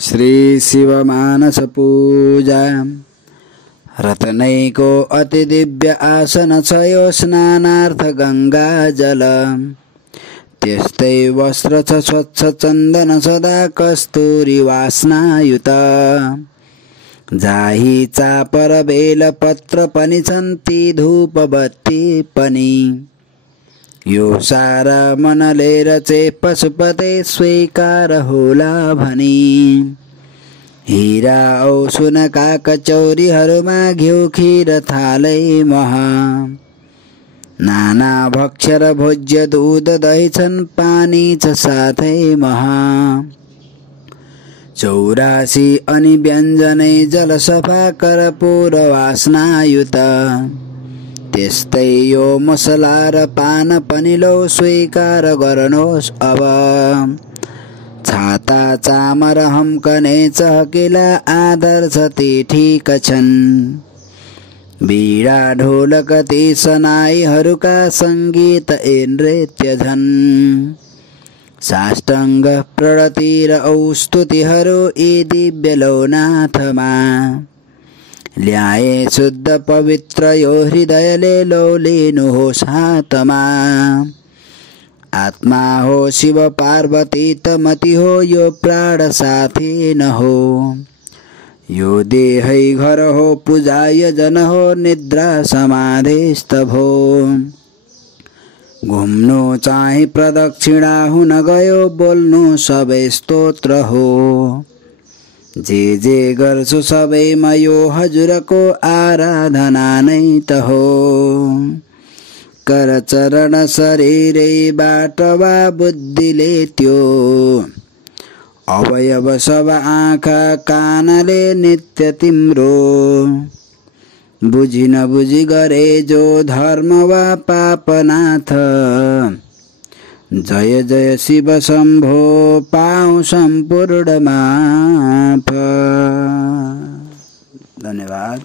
श्री शिव मानस पूजा रत्नैको अति दिव्य आसन छ यो स्नानार्थ गंगा जल त्यस्तै वस्त्र छ स्वच्छ चन्दन सदा कस्तुरी वासनायुत जाही चापर बेल पत्र पनि छन् ती धूप बत्ती पनि यो सारा मनले रचे पशुपते स्वीकार होला भनी हीरा औ सुनका कचौरीहरूमा घिउ खीर थालै महा नाना भक्ष्य र भोज्य दूध दही छन् पानी छ साथै महा 84 अनि व्यञ्जनै जल सफा कर्पूर वासनायुत त्यस्तै यो मसला र पान पनि लौ स्वीकार गर्नुहोस् अब छाता चामर हम्कने चहकिला आदर छ ती ठिक छन् बीडा ढोलक ती सनाईहरूका सङ्गीत नृत्य झन् साष्टाङ्ग प्रणति र स्तुतिहरू यी दिव्य लौनाथमा ल्याए शुद्ध पवित्र यो हृदयले लौ लिनुहोस् हातमा आत्मा हो शिव पार्वती तमति हो यो प्राण साथी न हो यो देहै घर हो पूजाय जन हो निद्रा समाधिस्थ भो घुम्नु चाहिँ प्रदक्षिणा हुन गयो बोल्नु सबै स्तोत्र हो जे गर्छु सबैमा यो हजुरको आराधना नै त हो कर चरण शरीरैबाट वा बुद्धिले त्यो अवयव सब आँखा कानले नित्य तिम्रो बुझी नबुझी गरे जो धर्म वा पापनाथ जय जय शिव शम्भो पाऊँ सम्पूर्ण माफ। धन्यवाद।